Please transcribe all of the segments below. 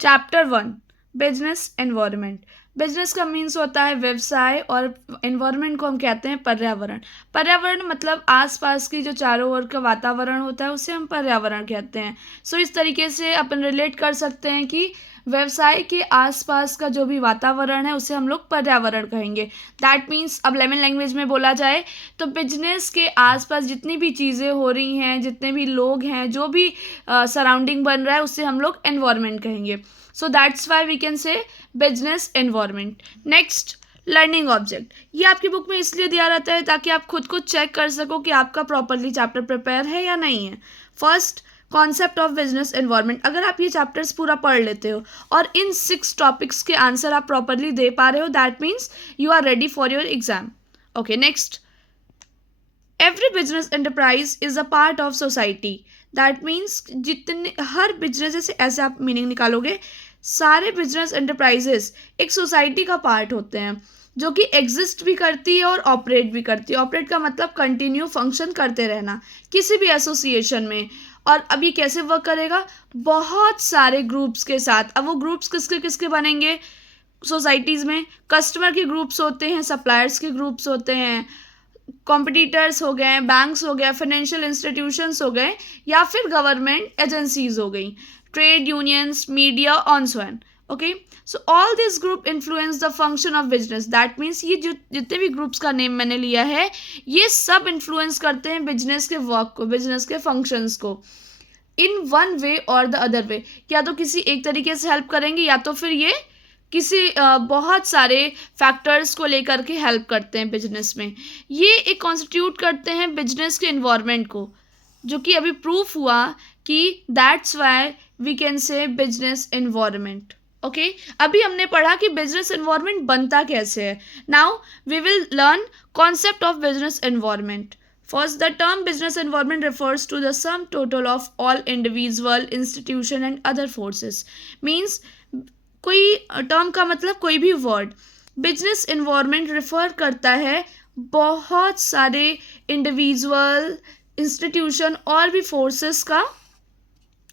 Chapter 1, business environment. Business का means होता है व्यवसाय, और एनवायरनमेंट को हम कहते हैं पर्यावरण। पर्यावरण मतलब आसपास की जो चारों ओर का वातावरण होता है उसे हम पर्यावरण कहते हैं। सो इस तरीके से अपन रिलेट कर सकते हैं कि व्यवसाय के आसपास का जो भी वातावरण है उसे हम लोग पर्यावरण कहेंगे। दैट मीन्स अब लेमन लैंग्वेज में बोला जाए तो बिजनेस के आसपास जितनी भी चीज़ें हो रही हैं, जितने भी लोग हैं, जो भी सराउंडिंग बन रहा है उसे हम लोग एनवायरनमेंट कहेंगे। So that's why we can say business environment. Next, learning object. ये आपकी बुक में इसलिए दिया रहता है ताकि आप खुद को चेक कर सको कि आपका प्रॉपरली चैप्टर प्रिपेयर है या नहीं है। First, concept of business environment. अगर आप ये चैप्टर्स पूरा पढ़ लेते हो और इन 6 टॉपिक्स के आंसर आप प्रॉपरली दे पा रहे हो, that means you are ready for your exam. Okay, next, every business enterprise is a part of society. That means जितने हर बिजनेस, जैसे ऐसे आप मीनिंग निकालोगे, सारे बिजनेस एंटरप्राइजेस एक सोसाइटी का पार्ट होते हैं जो कि एग्जिस्ट भी करती है और ऑपरेट भी करती है। ऑपरेट का मतलब कंटिन्यू फंक्शन करते रहना किसी भी एसोसिएशन में। और अब ये कैसे वर्क करेगा? बहुत सारे ग्रुप्स के साथ। अब वो ग्रुप्स किसके किसके बनेंगे सोसाइटीज़ में? कस्टमर के ग्रुप्स होते हैं, सप्लायर्स के ग्रुप्स होते हैं, कॉम्पिटिटर्स हो गए, बैंक्स हो गए, फाइनेंशियल इंस्टीट्यूशंस हो गए, या फिर गवर्नमेंट एजेंसीज हो गई, trade unions, media, and so on. Okay, so all this group influence the function of business. That means ये जो जितने भी ग्रुप्स का नेम मैंने लिया है, ये सब इन्फ्लुएंस करते हैं बिजनेस के वर्क को, बिजनेस के फंक्शंस को, इन वन वे और द अदर वे। या तो किसी एक तरीके से हेल्प करेंगे, या तो फिर ये किसी बहुत सारे फैक्टर्स को लेकर के हेल्प करते हैं बिजनेस में। ये एक कॉन्स्टिट्यूट करते हैं बिजनेस के इन्वायरमेंट को, जो कि अभी प्रूफ हुआ कि that's why we can say business environment. Okay, अभी हमने पढ़ा कि बिजनेस इन्वायरमेंट बनता कैसे है। Now we will learn concept of business environment. First, the term business environment refers to the sum total of all individual, institution and other forces. Means कोई term का मतलब कोई भी वर्ड। बिजनेस इन्वायरमेंट रेफर करता है बहुत सारे individual, institution और भी फोर्सेस का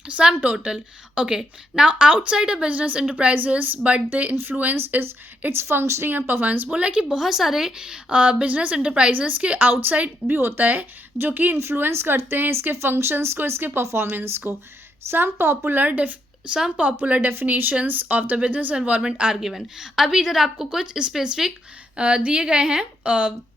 sum total. Okay, now outside a business enterprises but they influence is its functioning and performance. बोला कि बहुत सारे बिजनेस एंटरप्राइजेस के आउटसाइड भी होता है जो कि इन्फ्लुएंस करते हैं इसके फंक्शंस को, इसके परफॉर्मेंस को। some popular definitions of the business environment are given. अभी इधर आपको कुछ स्पेसिफिक दिए गए हैं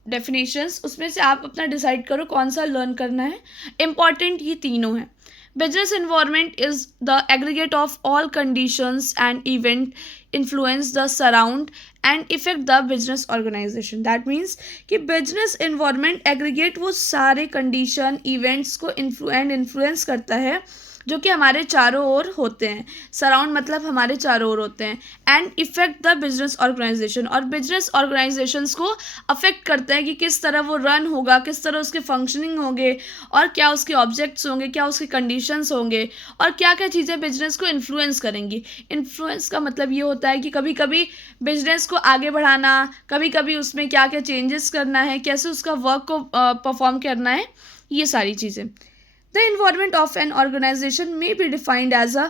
डेफिनेशंस, उसमें से आप अपना डिसाइड करो कौन सा लर्न करना है। इंपॉर्टेंट ये तीनों हैं। Business environment is the aggregate of all conditions and event influence the surround and affect the business organization. That means कि business environment aggregate वो सारे condition events को influence करता है जो कि हमारे चारों ओर होते हैं। सराउंड मतलब हमारे चारों ओर होते हैं। And effect the business organization, और बिजनेस ऑर्गेनाइजेशंस को अफेक्ट करते हैं कि किस तरह वो रन होगा, किस तरह उसके फंक्शनिंग होंगे, और क्या उसके ऑब्जेक्ट्स होंगे, क्या उसके कंडीशंस होंगे, और क्या क्या चीज़ें बिजनेस को इन्फ्लुएंस करेंगी। इन्फ्लुएंस का मतलब ये होता है कि कभी कभी बिजनेस को आगे बढ़ाना, कभी कभी उसमें क्या क्या चेंजेस करना है, कैसे उसका वर्क को परफॉर्म करना है, ये सारी चीज़ें। The environment of an organization may be defined as a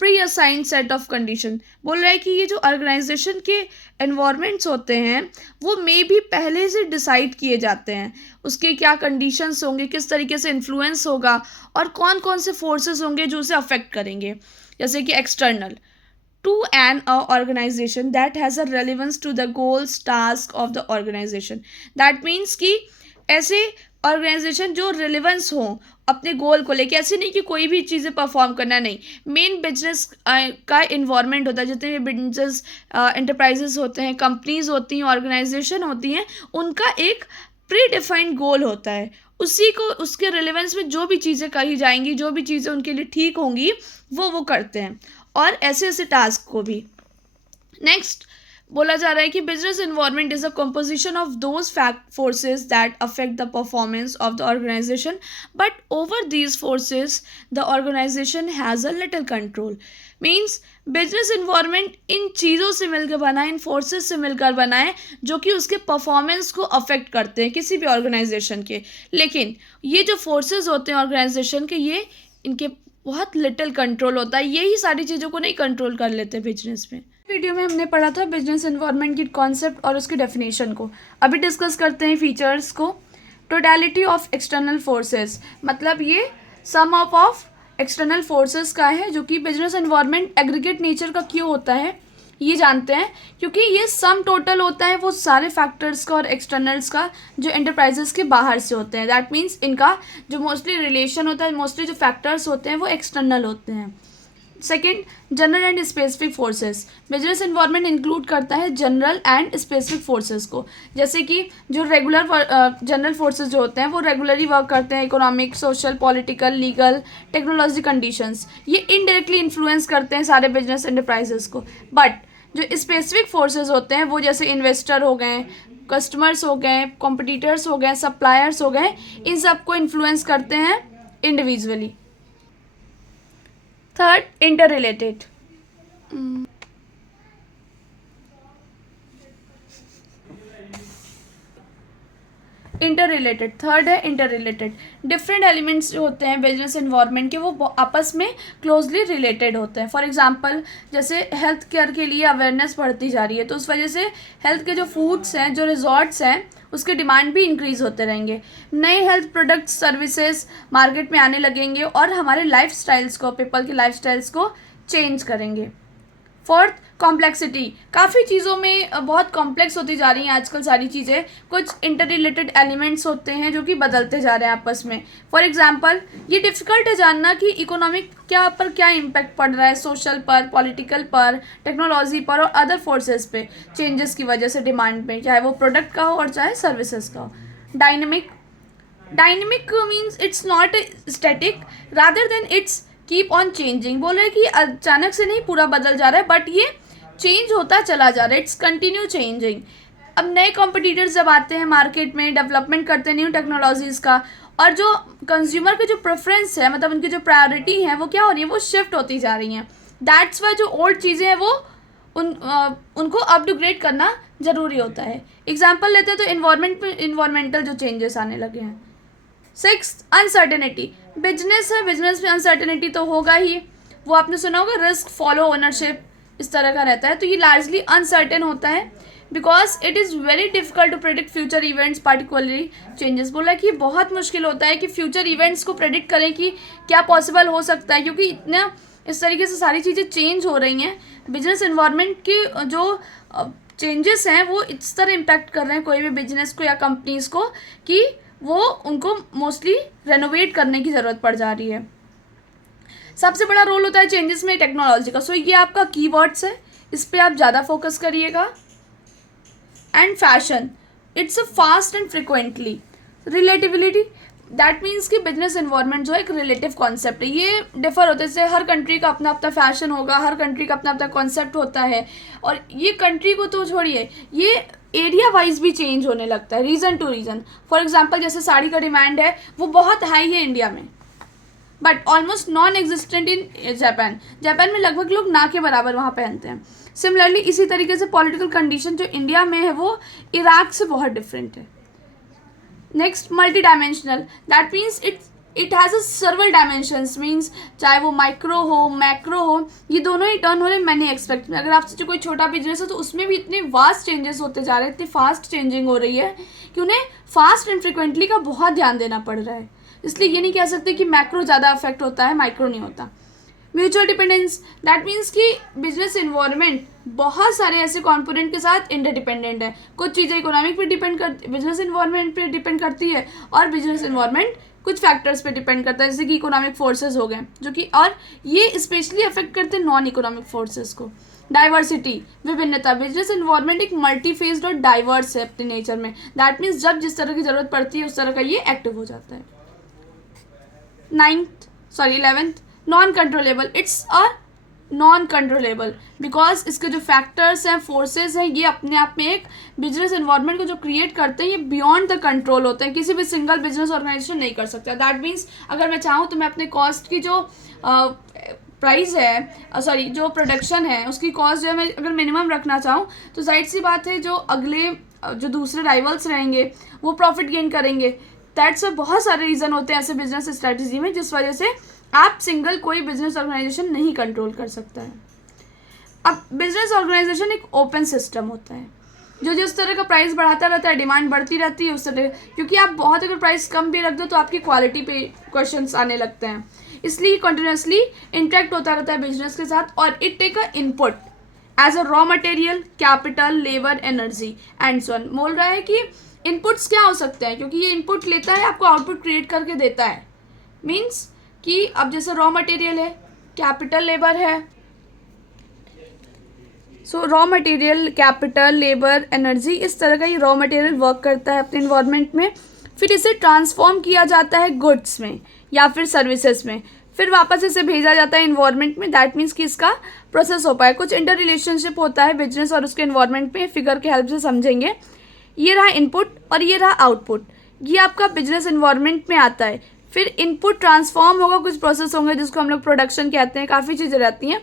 pre-assigned set of condition. बोल रहा है कि ये जो ऑर्गेनाइजेशन के environments होते हैं वो मे भी पहले से डिसाइड किए जाते हैं। उसके क्या कंडीशंस होंगे, किस तरीके से इन्फ्लुएंस होगा, और कौन कौन से फोर्सेस होंगे जो उसे अफेक्ट करेंगे। जैसे कि external, to an organization that has a relevance to the goals task of the organization. That means कि ऐसे ऑर्गेनाइजेशन जो रिलेवेंस हो अपने गोल को लेके, ऐसे नहीं कि कोई भी चीज़ें परफॉर्म करना, नहीं। मेन बिजनेस का इन्वायरमेंट होता है, जितने भी बिजनेस एंटरप्राइजेस होते हैं, कंपनीज होती हैं, ऑर्गेनाइजेशन होती हैं, उनका एक प्री डिफाइंड गोल होता है। उसी को, उसके रिलेवेंस में जो भी चीज़ें कही जाएंगी, जो भी चीज़ें उनके लिए ठीक होंगी वो करते हैं, और ऐसे ऐसे टास्क को भी। नेक्स्ट बोला जा रहा है कि business environment is a composition of those forces that affect the performance of the organization, but over these forces the organization has a little control. Means business environment इन चीज़ों से मिलकर बना है, इन फोर्सेज से मिलकर बना है जो कि उसके परफॉर्मेंस को अफेक्ट करते हैं किसी भी ऑर्गेनाइजेशन के। लेकिन ये जो फोर्सेज होते हैं ऑर्गेनाइजेशन के, ये इनके बहुत लिटिल कंट्रोल होता है, यही सारी चीज़ों को नहीं कंट्रोल कर लेते बिजनेस में। वीडियो में हमने पढ़ा था बिजनेस एनवायरनमेंट की कॉन्सेप्ट और उसकी डेफिनेशन को। अभी डिस्कस करते हैं फीचर्स को। टोटलिटी ऑफ एक्सटर्नल फोर्सेस, मतलब ये सम ऑफ एक्सटर्नल फोर्सेस का है, जो कि बिजनेस एनवायरनमेंट एग्रीगेट नेचर का क्यों होता है ये जानते हैं, क्योंकि ये सम टोटल होता है वो सारे फैक्टर्स का और एक्सटर्नल्स का जो एंटरप्राइजेस के बाहर से होते हैं। दैट मीन्स इनका जो मोस्टली रिलेशन होता है, मोस्टली जो फैक्टर्स होते हैं वो एक्सटर्नल होते हैं। Second, general and specific forces. Business environment include करता है जनरल एंड स्पेसिफिक फोर्सेस को, जैसे कि जो रेगुलर जनरल फोर्सेस जो होते हैं वो रेगुलरली वर्क करते हैं, economic, social, political, legal, technology conditions, ये इनडायरेक्टली इन्फ्लुएंस करते हैं सारे बिजनेस एंटरप्राइजेस को। बट जो स्पेसिफिक फोर्सेस होते हैं वो जैसे इन्वेस्टर हो गए, कस्टमर्स हो गए, कॉम्पिटिटर्स हो गए, सप्लायर्स हो गए, इन सबको इन्फ्लुएंस करते हैं individually. Third, inter related. Inter related, third है इंटर रिलेटेड। डिफरेंट एलिमेंट्स जो होते हैं बिजनेस एनवायरनमेंट के वो आपस में क्लोजली रिलेटेड होते हैं। फॉर एग्जांपल, जैसे हेल्थ केयर के लिए अवेयरनेस बढ़ती जा रही है, तो उस वजह से हेल्थ के जो फूड्स हैं, जो रिजॉर्ट्स हैं, उसके डिमांड भी इंक्रीज़ होते रहेंगे। नए हेल्थ प्रोडक्ट्स, सर्विसेज मार्केट में आने लगेंगे और हमारे लाइफ स्टाइल्स को, पीपल की लाइफ स्टाइल्स को चेंज करेंगे। Fourth, complexity. काफ़ी चीज़ों में बहुत कॉम्प्लेक्स होती जा रही हैं आजकल सारी चीज़ें। कुछ इंटर रिलेटेड एलिमेंट्स होते हैं जो कि बदलते जा रहे हैं आपस में। फॉर एग्जांपल, ये डिफ़िकल्ट है जानना कि इकोनॉमिक क्या इम्पैक्ट पड़ रहा है, सोशल पर, पॉलिटिकल पर, टेक्नोलॉजी पर और अदर फोर्सेस पे, चेंजेस की वजह से डिमांड में, चाहे वो प्रोडक्ट का हो और चाहे सर्विसेज का हो। Dynamic means it's not static rather than it's keep on changing. बोल रहे कि अचानक से नहीं पूरा बदल जा रहा है, बट ये चेंज होता चला जा रहा है, इट्स कंटिन्यू चेंजिंग। अब नए कॉम्पिटिटर्स जब आते हैं मार्केट में, डेवलपमेंट करते हैं न्यू टेक्नोलॉजीज़ का, और जो कंज्यूमर के जो प्रेफरेंस है, मतलब उनकी जो प्रायोरिटी है वो क्या हो रही है, वो शिफ्ट होती जा रही हैं। दैट्स वाई जो ओल्ड चीज़ें हैं वो उनको अपग्रेड करना ज़रूरी होता है। एग्जाम्पल लेते हैं तो इन्वायरमेंटल जो चेंजेस आने लगे हैं। Sixth, uncertainty. बिजनेस है, बिजनेस में अनसर्टेनिटी तो होगा ही। वो आपने सुना होगा रिस्क, फॉलो ओनरशिप, इस तरह का रहता है। तो ये लार्जली अनसर्टेन होता है because it is very difficult to predict future events, particularly changes. बोला कि बहुत मुश्किल होता है कि फ्यूचर इवेंट्स को प्रेडिक्ट करें कि क्या पॉसिबल हो सकता है, क्योंकि इतना इस तरीके से सारी चीज़ें चेंज हो रही हैं। बिजनेस एनवायरनमेंट के जो चेंजेस हैं वो इस तरह इम्पैक्ट कर रहे हैं कोई भी बिजनेस को या कंपनीज़ को कि वो उनको मोस्टली रेनोवेट करने की ज़रूरत पड़ जा रही है। सबसे बड़ा रोल होता है चेंजेस में टेक्नोलॉजी का। सो ये आपका कीवर्ड्स है, इस पर आप ज़्यादा फोकस करिएगा। And fashion, it's a fast and frequently. Relativity, that means कि बिजनेस एनवायरनमेंट जो है एक रिलेटिव कॉन्सेप्ट है। ये डिफर होता है, जैसे हर कंट्री का अपना अपना फैशन होगा, हर कंट्री का अपना अपना कॉन्सेप्ट होता है, और ये कंट्री को तो छोड़िए, ये एरिया वाइज भी चेंज होने लगता है, reason to reason. For example, जैसे साड़ी का डिमांड है वो बहुत हाई है इंडिया में, but almost non existent in Japan. Japan में लगभग लोग ना के बराबर वहाँ पहनते हैं। सिमिलरली इसी तरीके से पॉलिटिकल कंडीशन जो इंडिया में है वो इराक से बहुत डिफरेंट है। Next, multi dimensional, that means it has a सर्वल dimensions, means चाहे वो माइक्रो हो, मैक्रो हो, ये दोनों ही टर्न हो रहे हैं मैनी एक्सपेक्ट में। अगर आपसे जो कोई छोटा बिजनेस हो तो उसमें भी इतने वास्ट चेंजेस होते जा रहे हैं, इतनी फास्ट चेंजिंग हो रही है कि उन्हें फास्ट एंड फ्रिक्वेंटली का बहुत ध्यान देना पड़ रहा है। इसलिए ये नहीं कह सकते कि मैक्रो ज़्यादा अफेक्ट होता है, माइक्रो नहीं होता। म्यूचुअल डिपेंडेंस, दैट मीन्स कि बिजनेस इन्वायरमेंट बहुत सारे ऐसे कंपोनेंट के साथ इंटरडिपेंडेंट है। कुछ चीज़ें इकोनॉमिक पे डिपेंड करती, बिजनेस इन्वायरमेंट पे डिपेंड करती है, और बिजनेस इन्वायरमेंट कुछ फैक्टर्स पे डिपेंड करता है, जैसे कि इकोनॉमिक फोर्सेस हो गए जो कि, और ये स्पेशली अफेक्ट करते हैं नॉन इकोनॉमिक फोर्सेस को। डाइवर्सिटी, विभिन्नता, बिजनेस इन्वायरमेंट एक मल्टी फेस्ड और डाइवर्स है अपने नेचर में। दैट मीन्स जब जिस तरह की ज़रूरत पड़ती है उस तरह का ये एक्टिव हो जाता है। 11th, non controllable. It's a non controllable because इसके जो फैक्टर्स हैं, फोर्सेस हैं, ये अपने आप में एक बिजनेस एनवायरनमेंट को जो क्रिएट करते हैं ये बियॉन्ड द कंट्रोल होते हैं, किसी भी सिंगल बिजनेस ऑर्गेनाइजेशन नहीं कर सकता। दैट मीन्स अगर मैं चाहूँ तो मैं अपने कॉस्ट की जो प्राइस है, जो प्रोडक्शन है उसकी कॉस्ट जो है मैं अगर मिनिमम रखना चाहूँ तो जाहिर सी बात है जो दूसरे राइवल्स रहेंगे वो प्रॉफिट गेन करेंगे। दैट्स बहुत सारे रीज़न होते हैं ऐसे बिजनेस स्ट्रेटजी में जिस वजह से आप सिंगल कोई बिजनेस ऑर्गेनाइजेशन नहीं कंट्रोल कर सकता है। अब बिजनेस ऑर्गेनाइजेशन एक ओपन सिस्टम होता है, जो जिस तरह का प्राइस बढ़ाता रहता है, डिमांड बढ़ती रहती है उस तरह, क्योंकि आप बहुत अगर प्राइस कम भी रख दो तो आपकी क्वालिटी पे क्वेश्चंस आने लगते हैं, इसलिए कंटिन्यूसली इंटरेक्ट होता रहता है बिजनेस के साथ। और it take a input as a raw material, capital, labour, energy and so on. बोल रहा है कि इनपुट्स क्या हो सकते हैं, क्योंकि ये इनपुट लेता है, आपको आउटपुट क्रिएट करके देता है। मीन्स कि अब जैसे रॉ मटेरियल है, कैपिटल, लेबर है, सो raw material, capital, labour, energy, इस तरह का ये रॉ मटेरियल वर्क करता है अपने इन्वायरमेंट में। फिर इसे ट्रांसफॉर्म किया जाता है गुड्स में या फिर सर्विसेज में, फिर वापस इसे भेजा जाता है इन्वायरमेंट में। दैट मीन्स कि इसका प्रोसेस हो पाए। कुछ इंटर रिलेशनशिप होता है बिजनेस और उसके इन्वायरमेंट में, फिगर के हेल्प से समझेंगे। ये रहा इनपुट और ये रहा आउटपुट, ये आपका बिजनेस इन्वायरमेंट में आता है। फिर इनपुट ट्रांसफॉर्म होगा, कुछ प्रोसेस होंगे जिसको हम लोग प्रोडक्शन कहते हैं, काफ़ी चीज़ें रहती हैं,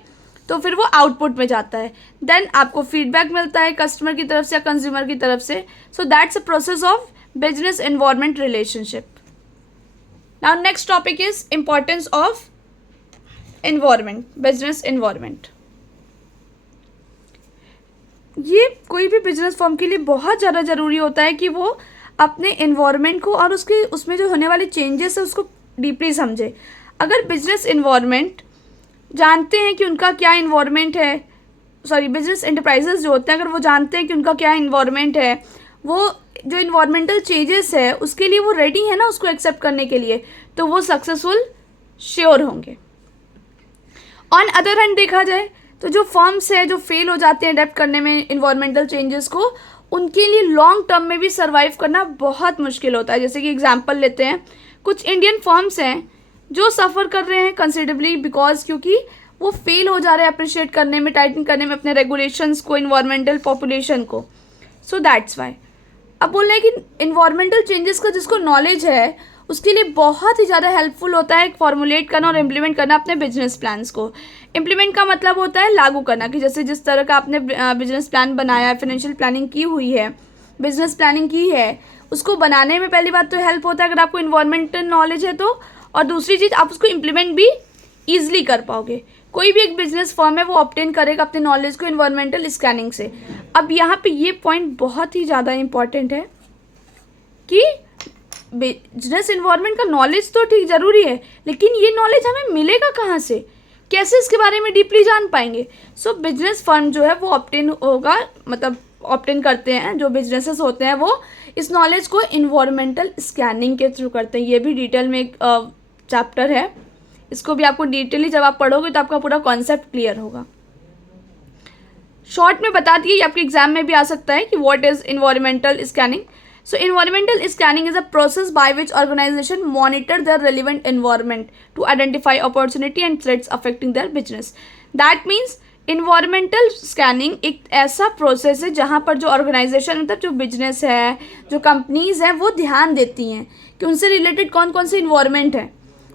तो फिर वो आउटपुट में जाता है। देन आपको फीडबैक मिलता है कस्टमर की तरफ से या कंज्यूमर की तरफ से। So that's a process of business environment relationship. Now next topic is importance of environment, business environment. ये कोई भी बिजनेस फर्म के लिए बहुत ज़्यादा ज़रूरी होता है कि वो अपने एनवायरनमेंट को और उसके उसमें जो होने वाले चेंजेस है उसको डीपली समझे। अगर बिजनेस एनवायरनमेंट जानते हैं कि उनका क्या इन्वायरमेंट है, सॉरी बिजनेस एंटरप्राइजेस जो होते हैं, अगर वो जानते हैं कि उनका क्या इन्वायरमेंट है, वो जो इन्वायरमेंटल चेंजेस है उसके लिए वो रेडी है ना उसको एक्सेप्ट करने के लिए, तो वो सक्सेसफुल श्योर होंगे। ऑन अदर हैंड देखा जाए तो जो फर्म्स है जो फेल हो जाते हैं अडेप्ट करने में इन्वायरमेंटल चेंजेस को, उनके लिए लॉन्ग टर्म में भी सर्वाइव करना बहुत मुश्किल होता है। जैसे कि एग्जांपल लेते हैं, कुछ इंडियन फर्म्स हैं जो सफ़र कर रहे हैं कंसिडरेबली, बिकॉज क्योंकि वो फेल हो जा रहे हैं अप्रिशिएट करने में, टाइटन करने में अपने रेगुलेशंस को, इन्वायरमेंटल पॉपुलेशन को। सो दैट्स वाई अब बोल रहे हैं कि इन्वायरमेंटल चेंजेस का जिसको नॉलेज है उसके लिए बहुत ही ज़्यादा हेल्पफुल होता है फॉर्मुलेट करना और इम्प्लीमेंट करना अपने बिजनेस प्लान्स को। इम्प्लीमेंट का मतलब होता है लागू करना, कि जैसे जिस तरह का आपने बिजनेस प्लान बनाया है, फाइनेंशियल प्लानिंग की हुई है, बिजनेस प्लानिंग की है, उसको बनाने में पहली बात तो हेल्प होता है अगर आपको इन्वायरमेंटल नॉलेज है तो, और दूसरी चीज़ आप उसको इम्प्लीमेंट भी ईजिली कर पाओगे। कोई भी एक बिजनेस फर्म है वो ऑब्टेन करेगा अपने नॉलेज को इन्वायरमेंटल स्कैनिंग से। अब यहाँ पे ये पॉइंट बहुत ही ज़्यादा इम्पॉर्टेंट है कि बिजनेस इन्वायरमेंट का नॉलेज तो ठीक ज़रूरी है, लेकिन ये नॉलेज हमें मिलेगा कहाँ से, कैसे इसके बारे में डीपली जान पाएंगे। सो बिजनेस फर्म जो है वो ऑब्टेन होगा, मतलब ऑब्टेन करते हैं, जो बिजनेसेस होते हैं वो इस नॉलेज को इन्वायरमेंटल स्कैनिंग के थ्रू करते हैं। ये भी डिटेल में एक चैप्टर है, इसको भी आपको डिटेली जब आप पढ़ोगे तो आपका पूरा कॉन्सेप्ट क्लियर होगा। शॉर्ट में बता दिए, आपके एग्जाम में भी आ सकता है कि what is environmental scanning. So environmental scanning is a process by which organization monitor their relevant environment to identify opportunity and threats affecting their business. That means environmental scanning एक ऐसा process है जहाँ पर जो organization मतलब जो business है, जो companies हैं, वो ध्यान देती हैं कि उनसे related कौन कौन से environment है,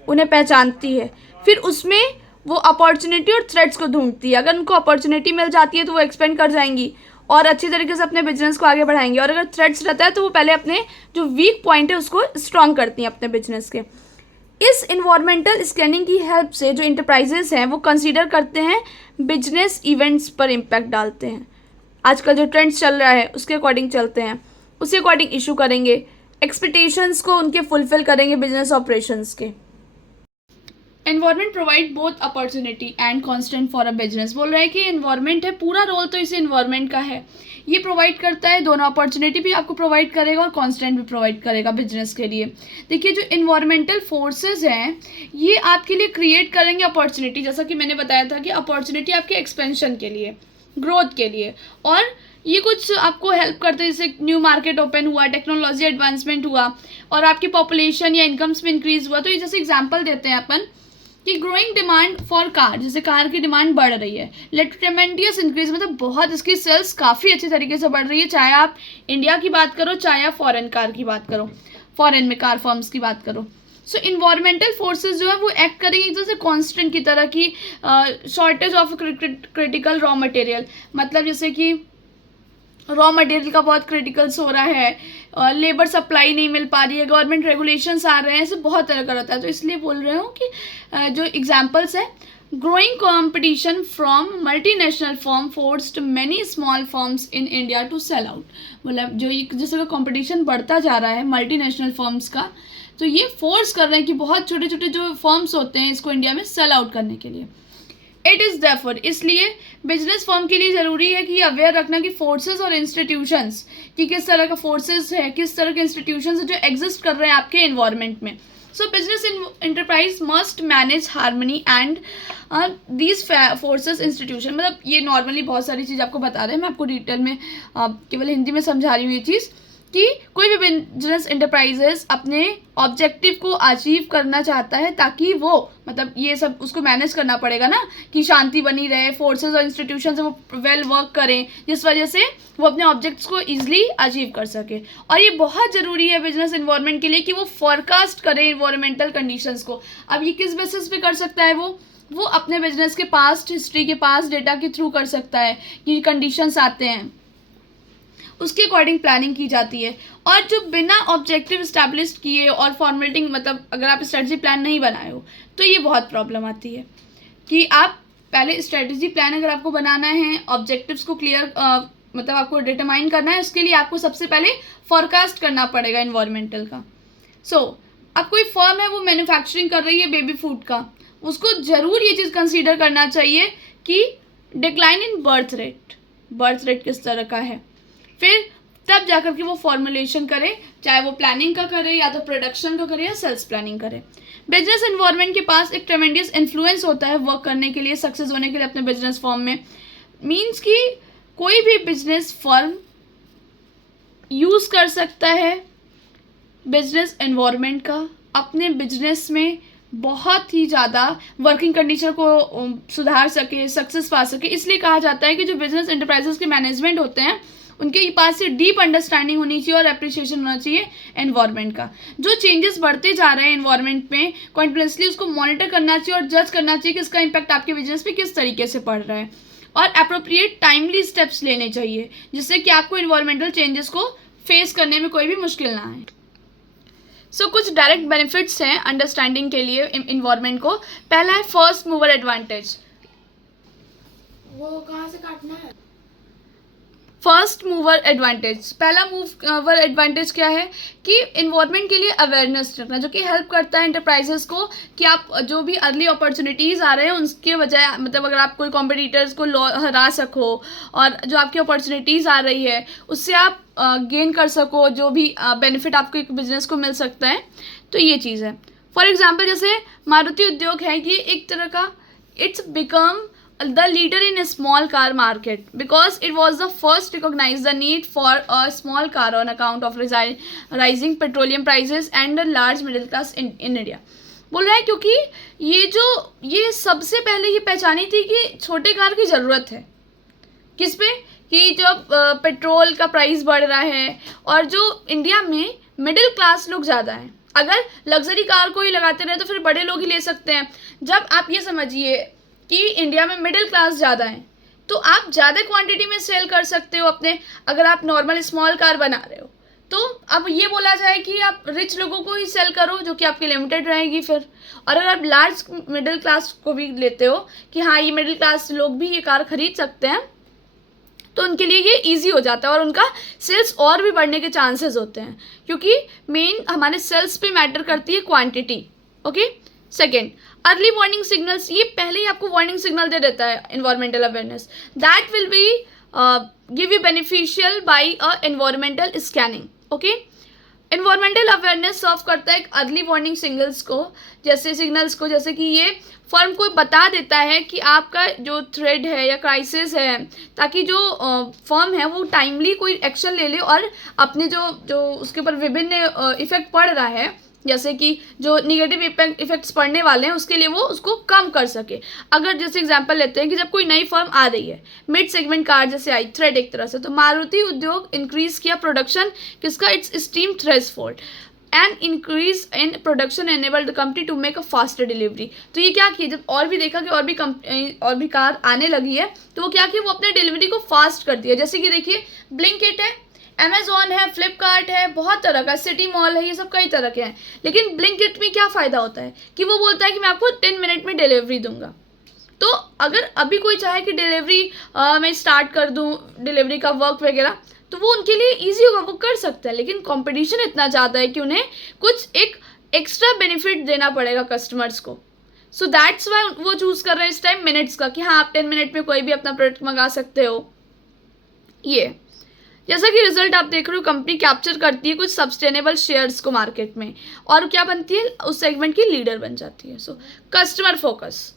उन्हें पहचानती है, फिर उसमें वो अपॉर्चुनिटी और थ्रेट्स को ढूंढती है। अगर उनको अपॉर्चुनिटी मिल जाती है तो वो एक्सपेंड कर जाएंगी और अच्छी तरीके से अपने बिजनेस को आगे बढ़ाएंगे, और अगर थ्रेट्स रहता है तो वो पहले अपने जो वीक पॉइंट है उसको स्ट्रॉन्ग करती हैं अपने बिजनेस के। इस इन्वायरमेंटल स्कैनिंग की हेल्प से जो इंटरप्राइजेस हैं वो कंसीडर करते हैं बिजनेस इवेंट्स पर इम्पैक्ट डालते हैं। आजकल जो ट्रेंड्स चल रहा है उसके अकॉर्डिंग चलते हैं, उसके अकॉर्डिंग इशू करेंगे, एक्सपेक्टेशंस को उनके फुलफिल करेंगे बिजनेस ऑपरेशंस के। Environment provide both opportunity and constant for a business. बोल रहे हैं कि एनवायरमेंट है, पूरा रोल तो इसी एनवायरमेंट का है, ये प्रोवाइड करता है, दोनों अपॉर्चुनिटी भी आपको प्रोवाइड करेगा और कॉन्स्टेंट भी प्रोवाइड करेगा बिजनेस के लिए। देखिए जो इन्वायरमेंटल फोर्सेज हैं ये आपके लिए क्रिएट करेंगे अपॉर्चुनिटी, जैसा कि मैंने बताया था कि अपॉर्चुनिटी आपके एक्सपेंशन के लिए, ग्रोथ के लिए, और ये कुछ आपको हेल्प करते हैं, जैसे न्यू मार्केट ओपन हुआ, टेक्नोलॉजी एडवांसमेंट हुआ और आपकी पॉपुलेशन या इनकम्स में इंक्रीज हुआ। तो ये जैसे एग्जाम्पल देते हैं अपन कि ग्रोइंग डिमांड फॉर कार, जैसे कार की डिमांड बढ़ रही है, लेट ट्रेमेंडियस इंक्रीज, मतलब बहुत इसकी सेल्स काफ़ी अच्छी तरीके से बढ़ रही है, चाहे आप इंडिया की बात करो चाहे आप फॉरेन कार की बात करो, फॉरेन में कार फर्म्स की बात करो। सो इन्वायरमेंटल फोर्सेज जो है वो एक्ट करेंगे एक जैसे कॉन्स्टेंट की तरह की, shortage of critical raw material, मतलब जैसे कि रॉ मटेरियल का बहुत क्रिटिकल्स हो रहा है, लेबर सप्लाई नहीं मिल पा रही है, गवर्नमेंट रेगुलेशंस आ रहे हैं, ऐसे बहुत तरह का रहता है। तो इसलिए बोल रहे हूँ कि जो एग्जांपल्स है, growing competition from multinational firm forced many small firms in India to sell out. मतलब जो ये जैसे कंपटीशन बढ़ता जा रहा है मल्टीनेशनल फर्म्स का, तो ये फोर्स कर रहे हैं कि बहुत छोटे छोटे जो फर्म्स होते हैं इसको इंडिया में सेल आउट करने के लिए। इट इज़ देयरफॉर, इसलिए बिजनेस फर्म के लिए ज़रूरी है कि अवेयर रखना कि फोर्सेस और इंस्टीट्यूशंस कि किस तरह का फोर्सेस है, किस तरह के इंस्टीट्यूशंस है जो एग्जिस्ट कर रहे हैं आपके इन्वायरमेंट में। सो business enterprise must manage harmony and these forces institution. मतलब ये नॉर्मली बहुत सारी चीज़ आपको बता रहे हैं, मैं आपको डिटेल में केवल हिंदी में समझा रही हूँ ये चीज़, कि कोई भी बिजनेस एंटरप्राइजेस अपने ऑब्जेक्टिव को अचीव करना चाहता है, ताकि वो मतलब ये सब उसको मैनेज करना पड़ेगा ना, कि शांति बनी रहे, फोर्सेस और इंस्टीट्यूशन से वो वेल वर्क करें, जिस वजह से वो अपने ऑब्जेक्ट्स को ईजिली अचीव कर सके। और ये बहुत ज़रूरी है बिजनेस इन्वायरमेंट के लिए कि वो फोरकास्ट करे इन्वायरमेंटल कंडीशंस को। अब ये किस बेसिस पे कर सकता है वो अपने बिजनेस के पास्ट हिस्ट्री के पास डेटा के थ्रू कर सकता है कि कंडीशंस आते हैं, उसके अकॉर्डिंग प्लानिंग की जाती है। और जो बिना ऑब्जेक्टिव इस्टेब्लिश किए और फॉर्मेटिंग, मतलब अगर आप स्ट्रेटजी प्लान नहीं बनाए हो तो ये बहुत प्रॉब्लम आती है कि आप पहले स्ट्रेटजी प्लान अगर आपको बनाना है, ऑब्जेक्टिव्स को क्लियर मतलब आपको डिटरमाइन करना है, उसके लिए आपको सबसे पहले फॉरकास्ट करना पड़ेगा इन्वायरमेंटल का। अब कोई फर्म है वो मैन्युफैक्चरिंग कर रही है बेबी फूड का, उसको ज़रूर ये चीज़ कंसीडर करना चाहिए कि डिक्लाइन इन बर्थ रेट किस तरह का है, फिर तब जाकर के वो फॉर्मुलेशन करे, चाहे वो प्लानिंग का करे या तो प्रोडक्शन का करे या सेल्स प्लानिंग करे। बिजनेस एनवायरनमेंट के पास एक ट्रेमेंडियस इन्फ्लुएंस होता है वर्क करने के लिए, सक्सेस होने के लिए अपने बिजनेस फर्म में। मीन्स कि कोई भी बिजनेस फर्म यूज़ कर सकता है बिजनेस एनवायरनमेंट का अपने बिजनेस में बहुत ही ज़्यादा वर्किंग कंडीशन को सुधार सके, सक्सेस पा सके। इसलिए कहा जाता है कि जो बिजनेस एंटरप्राइजेस के मैनेजमेंट होते हैं उनके पास से डीप अंडरस्टैंडिंग होनी चाहिए और एप्रिसिएशन होना चाहिए एनवायरनमेंट का। जो चेंजेस बढ़ते जा रहे हैं एनवायरनमेंट में कॉन्टिन्यूसली उसको मॉनिटर करना चाहिए और जज करना चाहिए कि इसका इम्पैक्ट आपके बिजनेस पे किस तरीके से पड़ रहा है, और अप्रोप्रिएट टाइमली स्टेप्स लेने चाहिए जिससे कि आपको एनवायरमेंटल चेंजेस को फेस करने में कोई भी मुश्किल ना आए। कुछ डायरेक्ट बेनिफिट्स हैं अंडरस्टैंडिंग के लिए इन्वायरमेंट को। पहला है फर्स्ट मूवर एडवांटेज। वो कहाँ से काटना है? फर्स्ट मूवर एडवांटेज, पहला मूवर एडवांटेज क्या है कि इन्वायरमेंट के लिए अवेयरनेस रखना, जो कि हेल्प करता है एंटरप्राइजेस को कि आप जो भी अर्ली अपॉर्चुनिटीज़ आ रहे हैं उनके बजाय, मतलब अगर आप कोई कॉम्पिटिटर्स को हरा सको और जो आपकी अपॉर्चुनिटीज़ आ रही है उससे आप गेन कर सको, जो भी बेनिफिट आपको एक बिजनेस को मिल सकता है, तो ये चीज़ है। फॉर एग्जाम्पल जैसे मारुति उद्योग है, ये एक तरह का it's become the leader in a small car market because it was the first to recognize the need for a small car on account of rising petroleum prices and a large middle class in India। बोल रहा है क्योंकि ये सबसे पहले ये पहचानी थी कि छोटे कार की ज़रूरत है, किस पे, कि जब पेट्रोल का प्राइस बढ़ रहा है और जो इंडिया में मिडिल क्लास लोग ज़्यादा हैं, अगर लग्जरी कार को ही लगाते रहे तो फिर बड़े लोग ही ले सकते हैं। जब आप ये समझिए कि इंडिया में मिडिल क्लास ज़्यादा है तो आप ज़्यादा क्वांटिटी में सेल कर सकते हो अपने, अगर आप नॉर्मल स्मॉल कार बना रहे हो तो अब ये बोला जाए कि आप रिच लोगों को ही सेल करो जो कि आपकी लिमिटेड रहेगी फिर। और अगर आप लार्ज मिडिल क्लास को भी लेते हो कि हाँ ये मिडिल क्लास लोग भी ये कार खरीद सकते हैं, तो उनके लिए ये इजी हो जाता है और उनका सेल्स और भी बढ़ने के चांसेस होते हैं, क्योंकि मेन हमारे सेल्स पे मैटर करती है quantity. Okay, second, early warning signals, ये पहले ही आपको वार्निंग सिग्नल दे देता है environmental awareness, that will be give you beneficial by a environmental scanning. Okay, environmental awareness serve करता है एक अर्ली वार्निंग सिग्नल्स को, जैसे कि ये फर्म को बता देता है कि आपका जो थ्रेड है या क्राइसिस है, ताकि जो फर्म है वो टाइमली कोई एक्शन ले ले और अपने जो उसके ऊपर विभिन्न इफेक्ट पड़ रहा है, जैसे कि जो निगेटिव इफेक्ट्स पड़ने वाले हैं उसके लिए वो उसको कम कर सके। अगर जैसे एग्जांपल लेते हैं कि जब कोई नई फर्म आ रही है, मिड सेगमेंट कार जैसे आई, थ्रेड एक तरह से, तो मारुति उद्योग इंक्रीज किया प्रोडक्शन किसका, it's steam threshold and increase in production enabled the company to make a faster delivery. तो ये क्या किया, जब और भी देखा कि और भी कार आने लगी है तो वो क्या किया, वो अपने डिलीवरी को फास्ट कर दिया। जैसे कि देखिए ब्लिंकिट है, अमेजॉन है, फ्लिपकार्ट है, बहुत तरह का, सिटी मॉल है, ये सब कई तरह के हैं। लेकिन ब्लिंकिट में क्या फ़ायदा होता है कि वो बोलता है कि मैं आपको 10 मिनट में डिलीवरी दूंगा। तो अगर अभी कोई चाहे कि डिलीवरी मैं स्टार्ट कर दूं, डिलीवरी का वर्क वगैरह, तो वो उनके लिए ईजी होगा, वो कर सकते हैं। लेकिन कंपटीशन इतना ज़्यादा है कि उन्हें कुछ एक एक्स्ट्रा बेनिफिट देना पड़ेगा कस्टमर्स को। सो दैट्स वाई वो चूज़ कर रहे हैं इस टाइम मिनट्स का, कि हाँ आप 10 मिनट में कोई भी अपना प्रोडक्ट मंगा सकते हो। ये जैसा कि रिजल्ट आप देख रहे हो, कंपनी कैप्चर करती है कुछ सस्टेनेबल शेयर्स को मार्केट में और क्या बनती है, उस सेगमेंट की लीडर बन जाती है। So customer focus,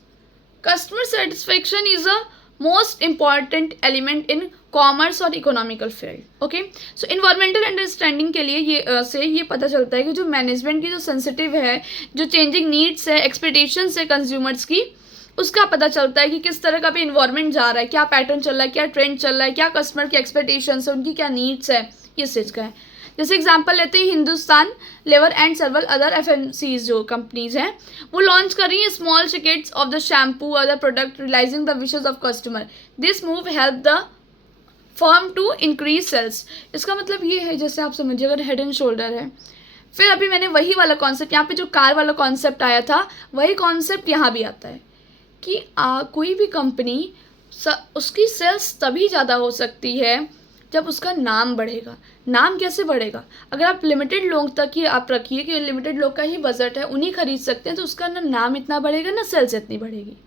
customer satisfaction is a most important element in commerce और इकोनॉमिकल फील्ड। ओके, सो इन्वायरमेंटल अंडरस्टैंडिंग के लिए ये पता चलता है कि जो मैनेजमेंट की जो सेंसिटिव है, जो चेंजिंग नीड्स है, एक्सपेक्टेशंस है कंज्यूमर्स की, उसका पता चलता है कि किस तरह का भी इन्वायरमेंट जा रहा है, क्या पैटर्न चल रहा है, क्या ट्रेंड चल रहा है, क्या कस्टमर की एक्सपेक्टेशंस है, उनकी क्या नीड्स है, ये चीज़ का है। जैसे एग्जांपल लेते हैं Hindustan lever and several other FMCG जो कंपनीज हैं, वो लॉन्च कर रही है small packets of the shampoo other product realising the wishes of customer. This move help the firm to increase sales. इसका मतलब ये है, जैसे आप समझिए अगर हेड एंड शोल्डर है, फिर अभी मैंने वही वाला कॉन्सेप्ट, यहाँ पे जो कार वाला कॉन्सेप्ट आया था वही कॉन्सेप्ट यहाँ भी आता है कि कोई भी कंपनी उसकी सेल्स तभी ज़्यादा हो सकती है जब उसका नाम बढ़ेगा। नाम कैसे बढ़ेगा, अगर आप लिमिटेड लोग तक ही आप रखिए कि लिमिटेड लोग का ही बजट है, उन्हीं खरीद सकते हैं, तो उसका ना नाम इतना बढ़ेगा ना सेल्स इतनी बढ़ेगी।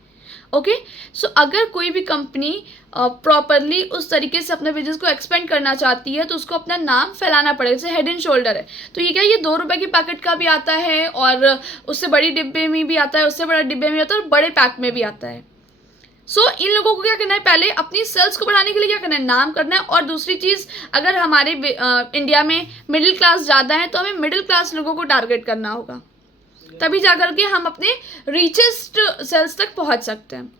ओके, सो अगर कोई भी कंपनी प्रॉपरली उस तरीके से अपने बिजनेस को एक्सपेंड करना चाहती है तो उसको अपना नाम फैलाना पड़ेगा। जैसे हेड एंड शोल्डर है तो ये क्या, ये 2 रुपए के पैकेट का भी आता है और उससे बड़ी डिब्बे में भी आता है, उससे बड़ा डिब्बे में आता है और बड़े पैक में भी आता है। सो इन लोगों को क्या करना है, पहले अपनी सेल्स को बढ़ाने के लिए क्या करना है, नाम करना है। और दूसरी चीज़, अगर हमारे इंडिया में मिडिल क्लास ज़्यादा है तो हमें मिडिल क्लास लोगों को टारगेट करना होगा, तभी जा करके हम अपने रिचेस्ट सेल्स तक पहुंच सकते हैं।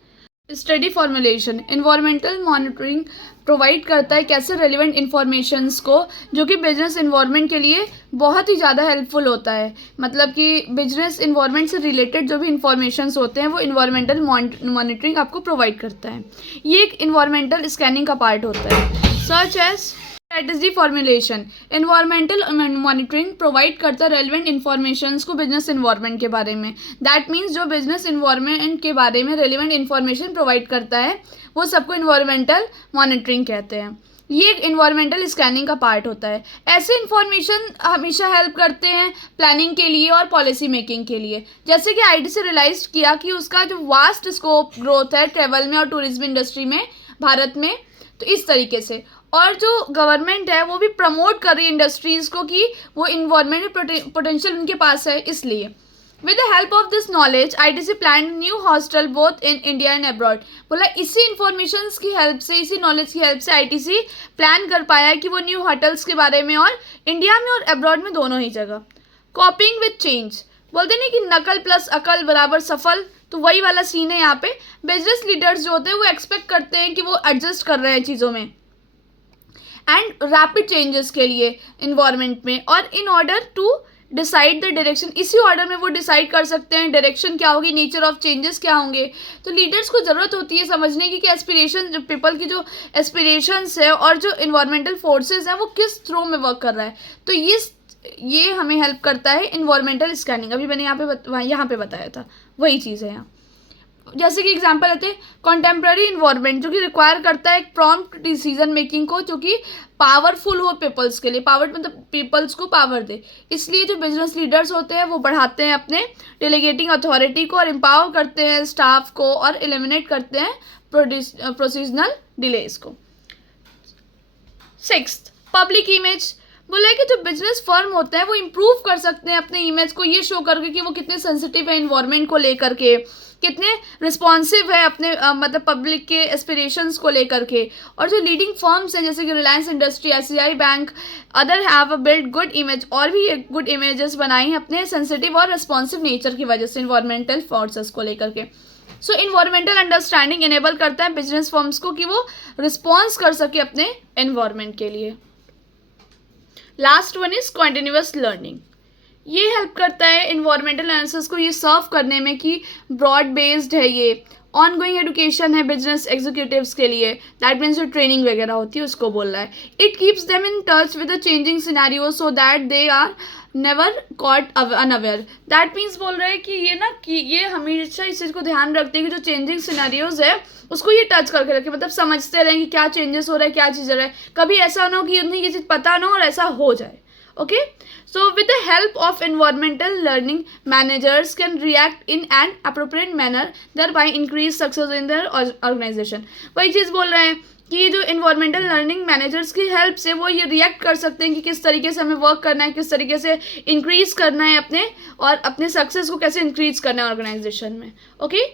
Study formulation, environmental monitoring provide करता है कैसे रेलिवेंट इन्फॉर्मेशंस को, जो कि बिजनेस इन्वायरमेंट के लिए बहुत ही ज़्यादा हेल्पफुल होता है। मतलब कि बिजनेस इन्वायरमेंट से रिलेटेड जो भी इंफॉर्मेशंस होते हैं वो इन्वायरमेंटल मॉनिटरिंग आपको प्रोवाइड करता है। ये एक इन्वायरमेंटल स्कैनिंग का पार्ट होता है। Such as strategy formulation, environmental monitoring provide करता है रेलिवेंट इन्फॉर्मेशंस को बिजनेस इन्वायरमेंट के बारे में। दैट मीन्स जो बिजनेस इन्वायरमेंट के बारे में रेलिवेंट इन्फॉर्मेशन प्रोवाइड करता है वो सबको इन्वायरमेंटल मॉनिटरिंग कहते हैं। ये एक इन्वायरमेंटल स्कैनिंग का पार्ट होता है। ऐसे इन्फॉर्मेशन हमेशा हेल्प करते हैं प्लानिंग के लिए और पॉलिसी मेकिंग के लिए। जैसे कि आईटीसी रियलाइज किया कि उसका जो वास्ट स्कोप ग्रोथ है ट्रेवल में और टूरिज्म इंडस्ट्री में भारत में, तो इस तरीके से। और जो गवर्नमेंट है वो भी प्रमोट कर रही है इंडस्ट्रीज़ को कि वो इन्वायरमेंटल पोटेंशियल उनके पास है। इसलिए with the help of this knowledge ITC plan new hostel both in India and abroad. बोला इसी इन्फॉर्मेशन की हेल्प से, इसी नॉलेज की हेल्प से आईटीसी प्लान कर पाया है कि वो न्यू होटल्स के बारे में, और इंडिया में और अब्रॉड में दोनों ही जगह। कॉपिंग विद चेंज, बोलते नहीं कि नकल प्लस अकल बराबर सफल, तो वही वाला सीन है यहाँ पे। बिजनेस लीडर्स जो होते हैं वो एक्सपेक्ट करते हैं कि वो एडजस्ट कर रहे हैं चीज़ों में एंड रैपिड चेंजेस के लिए इन्वायरमेंट में, और in order to decide the direction, इसी ऑर्डर में वो डिसाइड कर सकते हैं डायरेक्शन क्या होगी, नेचर ऑफ चेंजेस क्या होंगे। तो लीडर्स को ज़रूरत होती है समझने की कि एस्पिरेशन, जो पीपल की जो एस्पिरेशंस है और जो इन्वायरमेंटल फोर्सेस हैं वो किस थ्रो में वर्क कर रहा है। तो ये हमें हेल्प करता है इन्वायरमेंटल स्कैनिंग। अभी मैंने यहाँ पे बताया था, वही चीज़ है यहाँ। जैसे कि एग्जांपल लेते हैं कॉन्टेम्प्रेरी इन्वायरमेंट, जो कि रिक्वायर करता है एक प्रॉम्प्ट डिसीजन मेकिंग को, जो कि पावरफुल हो पीपल्स के लिए। पावर मतलब पीपल्स को पावर दे। इसलिए जो बिजनेस लीडर्स होते हैं वो बढ़ाते हैं अपने डेलीगेटिंग अथॉरिटी को और एम्पावर करते हैं स्टाफ को और एलिमिनेट करते हैं प्रोसीजनल डिलेज को। 6th, public image. बोला है कि जो बिजनेस फर्म होते हैं वो इम्प्रूव कर सकते हैं अपने इमेज को, ये शो करके कि वो कितने सेंसिटिव है इन्वायरमेंट को लेकर के, कितने रिस्पॉन्सिव है अपने मतलब पब्लिक के एस्पिरेशंस को लेकर के। और जो लीडिंग फर्म्स हैं जैसे कि Reliance industry, SBI bank, other have build good image, और भी गुड इमेजेस बनाई हैं अपने सेंसिटिव और रिस्पॉन्सिव नेचर की वजह से इन्वायरमेंटल फोर्सेस को लेकर के। सो इन्वायरमेंटल अंडरस्टैंडिंग इनेबल करता है बिजनेस फर्म्स को कि वो रिस्पॉन्स कर सके अपने एनवायरमेंट के लिए। Last one is continuous learning. ये हेल्प करता है इन्वायरमेंटल एनालिसिस को ये सर्व करने में कि ब्रॉड बेस्ड है, ये ऑन गोइंग एजुकेशन है बिजनेस एग्जीक्यूटिव्स के लिए, दैट मीन्स जो ट्रेनिंग वगैरह होती है उसको बोल रहा है. It keeps them in touch with the changing scenario so that they are never caught unaware. That means बोल रहा है कि ये ना कि ये हमेशा इस चीज़ को ध्यान रखते हैं कि जो चेंजिंग सिनेरियोज है उसको ये टच करके रखे, मतलब समझते रहें कि क्या चेंजेस हो रहा है, क्या चीज़ हो रहा है, कभी ऐसा ना हो कि उन्हें ये चीज़ पता ना हो और ऐसा हो जाए. Okay, so with the help of environmental learning, managers can react in an appropriate manner, thereby increase success in their organization. वही चीज़ बोल रहे हैं कि ये जो environmental learning managers की हेल्प से वो ये रिएक्ट कर सकते हैं कि किस तरीके से हमें वर्क करना है, किस तरीके से इंक्रीज करना है अपने, और अपने सक्सेस को कैसे इंक्रीज करना है ऑर्गेनाइजेशन में. ओके